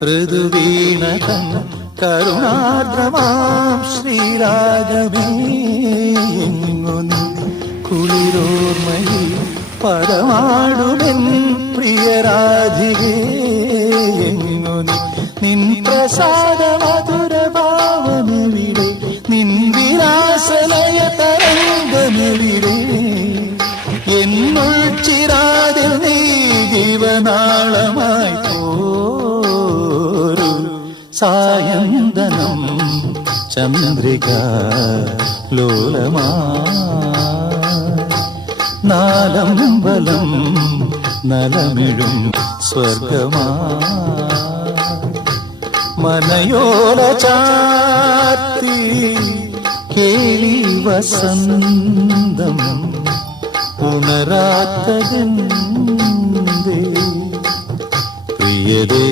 ഋതുവീണതൻ കരുണാർദ്രമാം ശ്രീരാഗമേ എങ്ങു നീ കുളിരോർമ്മയിൽ പദമാടുമെൻ പ്രിയരാധികേ എങ്ങു നീ നിൻ പ്രസാദ മധുരഭാവമെവിടെ നിൻ വിലാസലയ തരംഗമെവിടെ എന്നുൾ ചിരാതിൽ നീ ജീവനാളമായി സായന്തനം ചന്ദ്രിക ലോലമാ നാലമ്പലം നലമിഴും സ്വർഗമാ മനയോല ചാത്തി കേളി വസന്തം ഉണരാത്തതെന്തേ പ്രിയതേ.